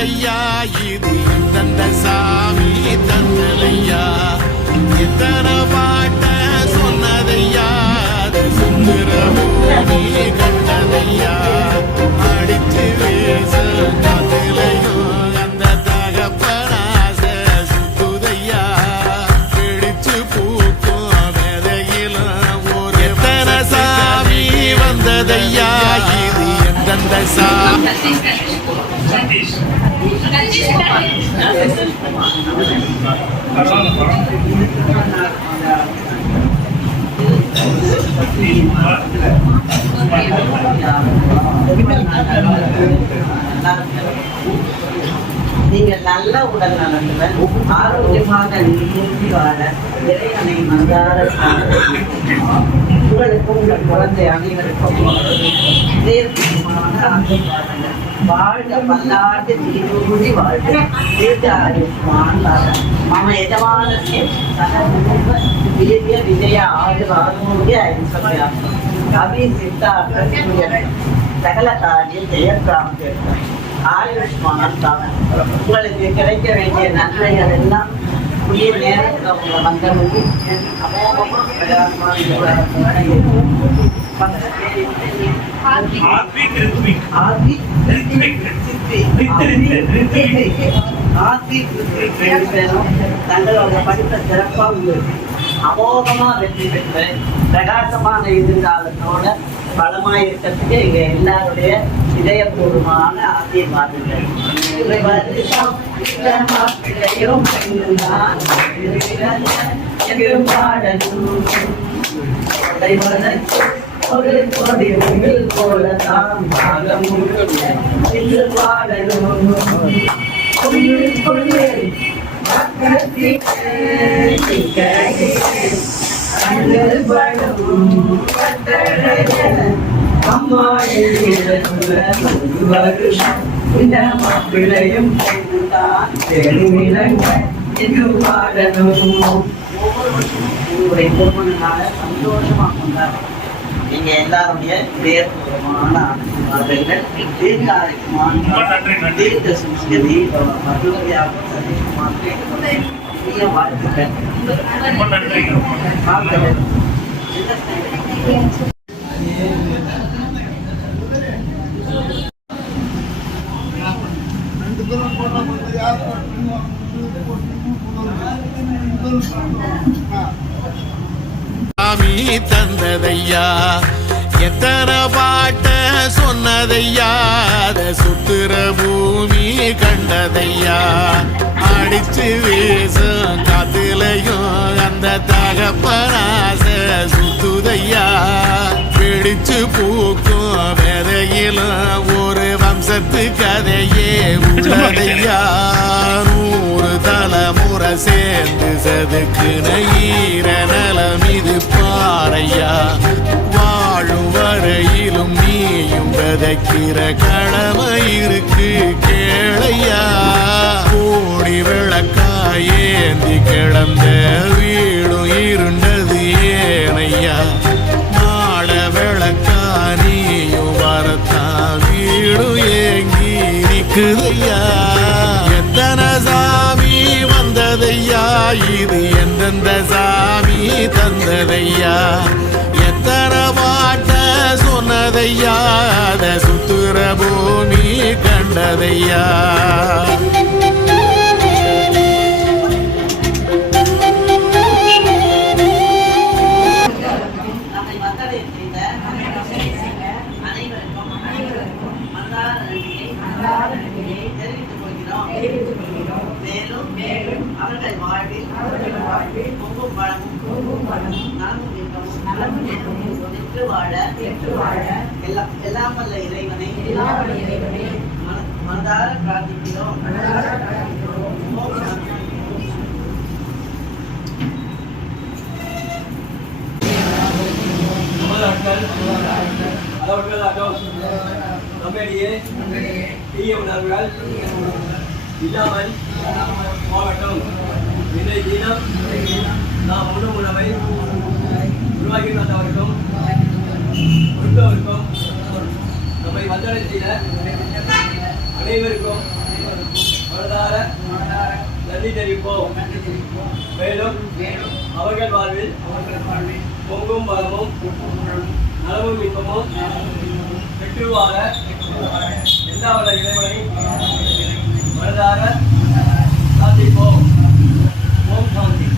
வந்ததையா இது எந்தெந்த சாமி தந்ததையா எத்தனை பாட்ட சொன்னதையா அது சுந்தர பூமி கண்டதையா அடிச்சு வீச காத்திலையும் அந்த தகப்பனாச சுத்துதையா பிடிச்சு பூக்கும் விதையிலும் ஒரு எத்தனை சாமி வந்ததையா இது எந்தெந்த சாமி நீங்கள் நல்ல உடல் நலத்துடன் ஆரோக்கியமாக நீங்கி வாழ இறைவனை மன்றாட உங்களுக்கும் உங்கள் குழந்தை அனைவருக்கும் ஆசீர்வாதங்கள். வாழ்க பல்லாண்டு தீர்வுடி வாழ்க தீர்க்க ஆயுஷ்மான் மம யஜமானஸ்ய சககுடும்ப வீரிய விஜய ஆயுர்வாரோக்கிய ஐஸ்வர்யம் கவி சித்தார்த்த சகல காரிய ஜெயக்கிராம தீர்த்தம் ஆயுஷ்மான் பவன். உங்களுக்கு கிடைக்க வேண்டிய நன்மைகள் எல்லாம் புதிய நேரத்தில் உங்களை வந்தவங்க அமோகமாக தங்களோட படிப்பை சிறப்பாக உங்களுக்கு அமோகமா வெற்றி பெற்று பிரகாசமான எதிர்காலத்தோட பலமா இருக்கிறதுக்கு எங்க எல்லாருடைய இதயபூர்வமான ஆசீர்வாதங்கள். ஒரு கோடி போலதான் அம்மா வருஷம் இந்த மாப்பிளையும் சந்தோஷமா கொண்டாடும். நீங்க எல்லாருடைய பேர்பூர்வமான ஆசீர்வாதங்கள் தீர்க்காரிக்குமான தீர்க்க சுஷ்கதி மதுரையாக வாழ்த்துக்கள். சாமி தந்ததையா எத்தனை பாட்ட சொன்னதையா அத சுத்துற பூமி கண்டதையா அடிச்சு வீசும் காத்துலையும் அந்த தகப்பனாச சுத்துதையா பிடிச்சு பூக்கும் விதையிலும் ஒரு வம்சத்து கதையே உள்ளதையா நூறு தலைமுறை சேர்ந்து சதுக்குன ஈர நலம் இது பாறையா வாழும் வரையிலும் நீயும் விதைக்கிற கடமை இருக்கு கேளையா கோடி விளக்காயேந்தி கிடந்த வீடும் இருண்டது ஏனையா நாட விளக்கா நீயும் வரத்தா வீடும் ஏங்கி நிக்குதையா எத்தனை சாமி வந்ததையா இது எந்தெந்த சாமி தந்ததையா எத்தனை பாட்ட சொன்னதையா அத சுத்துற பூமி கண்டதையா மேலும் அவர்கள் வாழ்வில் பொங்கும் நலமும் பெற்று வாழ எல்லாம் வல்ல இறைவனை மனதார பிரார்த்திக்கிறோம். நம்மிடையே தீய உணர்வுகள் இல்லாமல் போகட்டும். இன்றைய தினம் நாம் உணவு உணவை உருவாக்கி தந்தவருக்கும் கொடுத்தவருக்கும் நம்மை வந்தடை செய்த அனைவருக்கும் மனதார நன்றி தெரிவிப்போம். மேலும் அவர்கள் வாழ்வில் பொங்கும் பலமும் நலமும் இன்பமும் பெற்று வாழ எல்லாம் இறைவனை மனதார பிரார்த்திப்போம். ஓம் சாந்தி.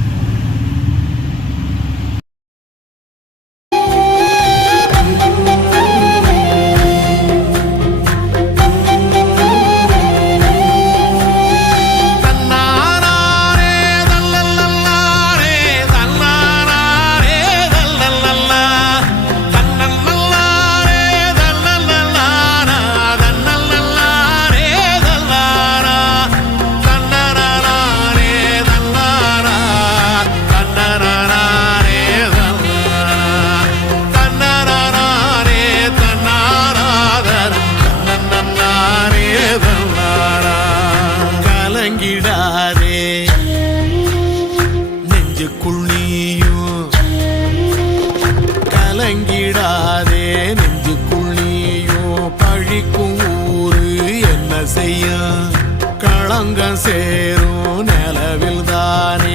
கலங்கிடாதே நெஞ்சுக்குள் நீயும், கலங்கிடாதே நெஞ்சுக்குள் நீயும். பழிக்கும் ஊரு என்ன செய்ய களங்கம் சேர